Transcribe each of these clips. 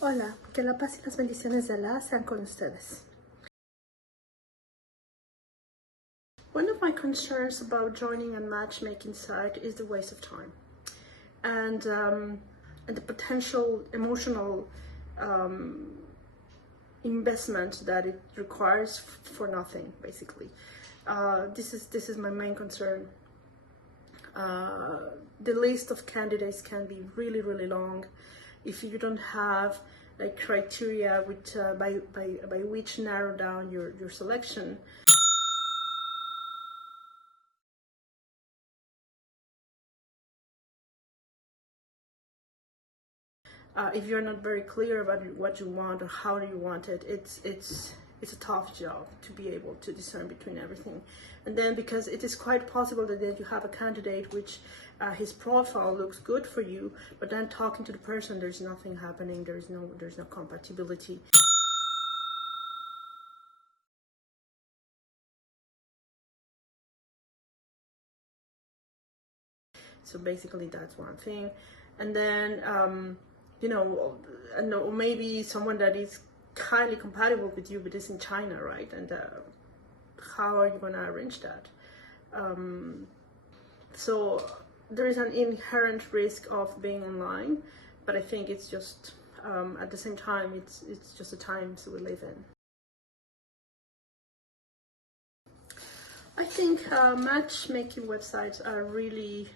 Hola, que la paz y las bendiciones de Allah sean con ustedes. One of my concerns about joining a matchmaking site is the waste of time and the potential emotional investment that it requires for nothing, basically. This is my main concern. The list of candidates can be really long if you don't have like criteria which by which narrow down your selection. If you're not very clear about what you want or how do you want it, it's a tough job to be able to discern between everything. And then because it is quite possible that you have a candidate which his profile looks good for you, but then talking to the person, there's nothing happening, there's no compatibility. So basically that's one thing. And then and maybe someone that is highly compatible with you but is in China, right? And how are you going to arrange that? So there is an inherent risk of being online, but I think it's just at the same time it's just the times we live in. I think matchmaking websites are really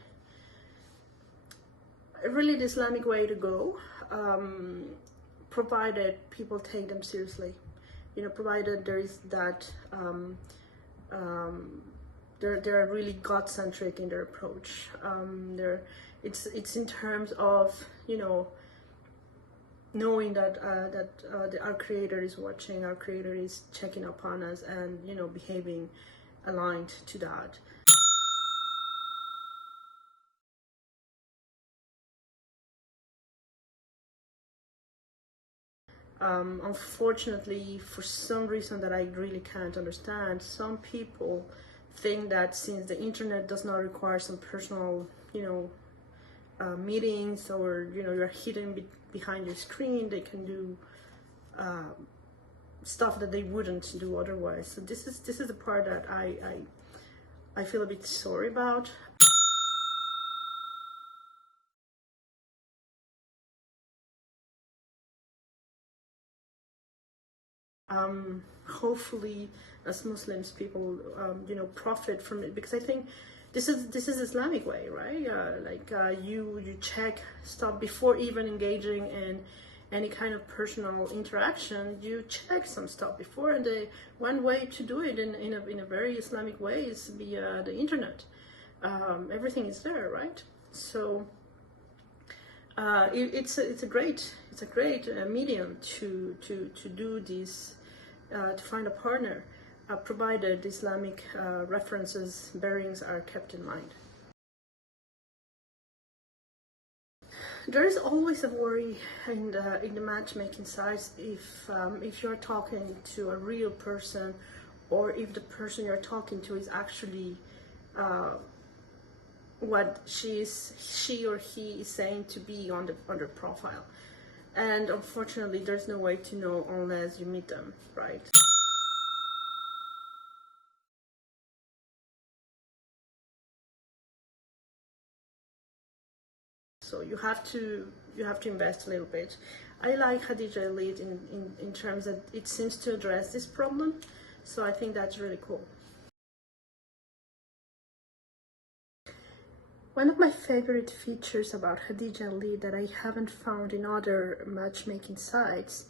the Islamic way to go, provided people take them seriously. Provided there is that they're really God-centric in their approach. It's in terms of knowing that our Creator is watching, our Creator is checking upon us, and behaving aligned to that. Unfortunately, for some reason that I really can't understand, some people think that since the internet does not require some personal, meetings, or you're hidden behind your screen, they can do stuff that they wouldn't do otherwise. So this is the part that I feel a bit sorry about. Hopefully, as Muslims, people profit from it, because I think this is Islamic way, right? You check stuff before even engaging in any kind of personal interaction. You check some stuff before, and one way to do it in a very Islamic way is via the internet. Everything is there, right? So it's a great medium to do this, to find a partner, provided Islamic references, bearings are kept in mind. There is always a worry in the matchmaking sites if you're talking to a real person, or if the person you're talking to is actually what she or he is saying to be on their profile. And unfortunately, there's no way to know unless you meet them, right? So you have to invest a little bit. I like Khadijah lead in terms that it seems to address this problem. So I think that's really cool. One of my favorite features about Khadijah Lee that I haven't found in other matchmaking sites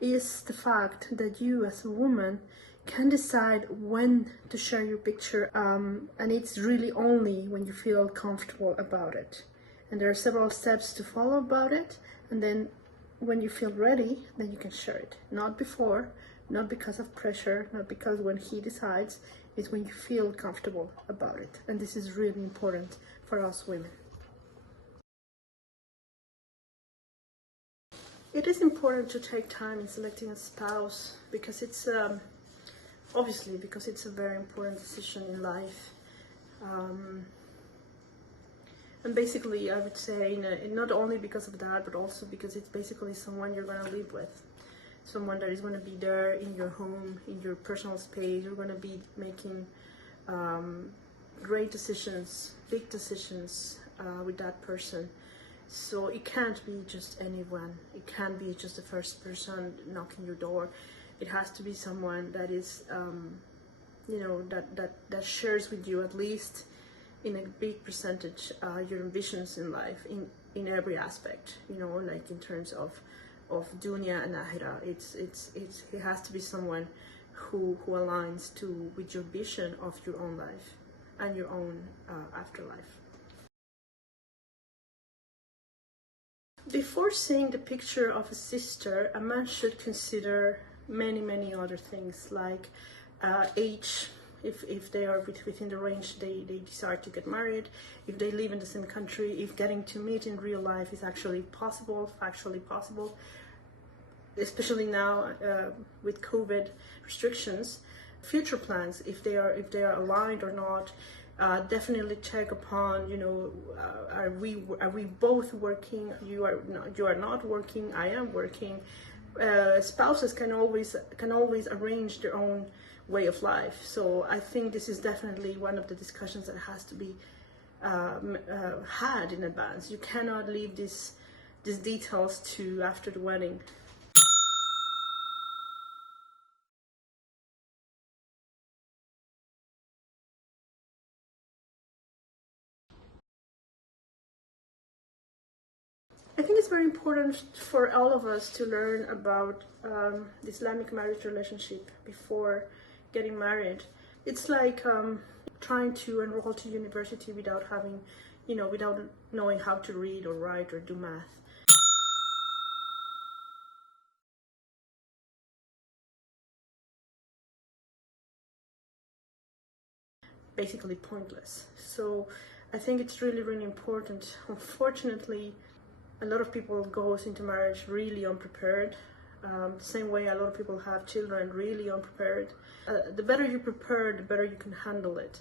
is the fact that you as a woman can decide when to share your picture, and it's really only when you feel comfortable about it. And there are several steps to follow about it, and then when you feel ready, then you can share it. Not before, not because of pressure, not because when he decides, it's when you feel comfortable about it. And this is really important for us women. It is important to take time in selecting a spouse, because it's obviously because it's a very important decision in life. And basically, I would say, not only because of that, but also because it's basically someone you're going to live with. Someone that is going to be there in your home, in your personal space. You're going to be making great decisions, big decisions with that person. So it can't be just anyone. It can't be just the first person knocking your door. It has to be someone that is, that shares with you, at least in a big percentage, your ambitions in life, in every aspect. Like in terms of dunya and akhirah. It has to be someone who aligns with your vision of your own life and your own afterlife. Before seeing the picture of a sister, a man should consider many other things, like age, if they are within the range they decide to get married, if they live in the same country, if getting to meet in real life is actually possible, factually possible, especially now with COVID restrictions. Future plans, if they are aligned or not. Definitely check upon, are we both working? You are not working. I am working. Spouses can always arrange their own way of life. So I think this is definitely one of the discussions that has to be had in advance. You cannot leave these details to after the wedding. I think it's very important for all of us to learn about the Islamic marriage relationship before getting married. It's like trying to enroll to university without having, without knowing how to read or write or do math. Basically pointless. So I think it's really important. Unfortunately, a lot of people goes into marriage really unprepared. The same way a lot of people have children really unprepared. The better you prepare, the better you can handle it.